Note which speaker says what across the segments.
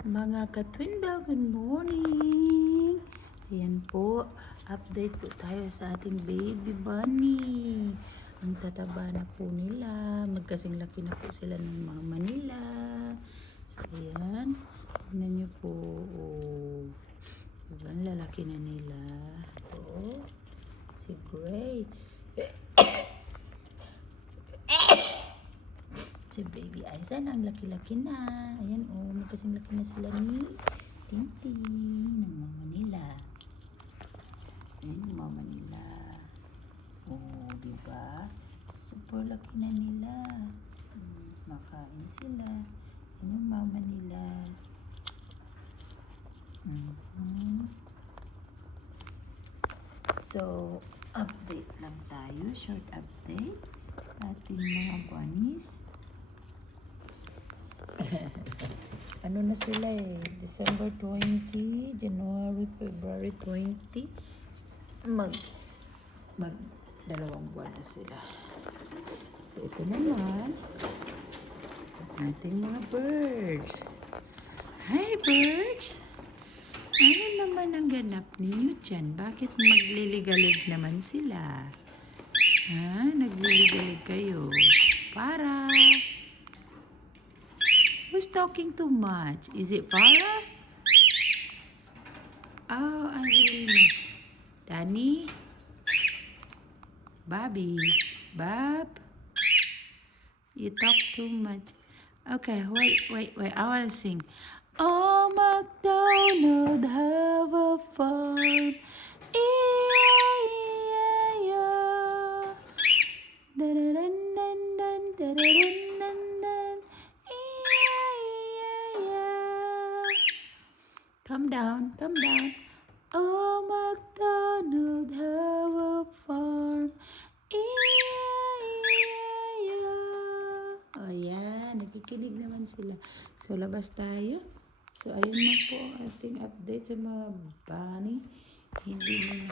Speaker 1: Mga ka-twinbell, good morning! Ayan po, update po tayo sa ating baby bunny. Ang tataba na po nila, magkasing laki na po sila ng mama nila. So, ayan, tignan nyo po. Oh. Diba, lalaki na nila. Oo, si Gray. Si Baby Aizen, ang laki-laki na. Ayan, oh, magkasing laki na sila ni Tintin, ng mama nila. Ayan, mama nila. Oh, di ba? Super laki na nila. Hmm, makain sila. Ayan yung mama nila. Mhm. So, update lang tayo. Short update. Ating mga bunnies. ano na sila eh, December 20, January, February 20, mag, mag dalawang buwan na sila. So ito naman, ating mga birds. Hi birds! Ano naman ang ganap ninyo dyan? Bakit magliligalig naman sila? Ha? Nagliligalig kayo? Para... Talking too much? Is it Farah? Oh, Angelina. Danny? Bobby? Bob? You talk too much. Okay, wait, wait, wait. I want to sing. Oh, MacDonald have a farm. Down, come down. Oh, MacDonald have a farm. E-I-E-I-O. Oh, yan. Nakikinig naman sila. So, labas tayo. So, ayun na po ang ating update sa mga bunny. Hindi mo na,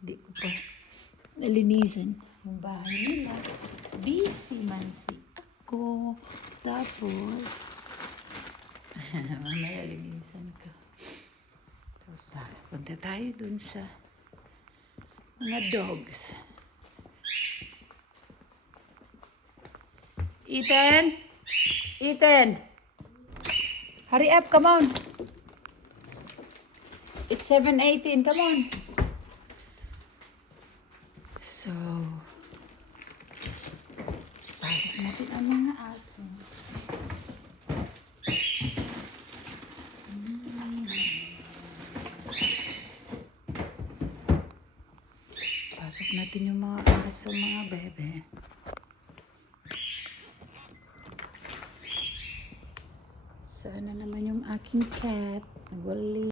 Speaker 1: hindi ko pa nalinisan yung bahay nila. Busy man si ako. Tapos, mamaya linisan ko. Tapos, punta tayo dun sa mga dogs. Ethan! Ethan! Hurry up, come on. It's 7.18, come on. So, pasok natin ang mga aso. Pasok natin yung mga aso, mga bebe. Sana naman yung aking cat. Nagwali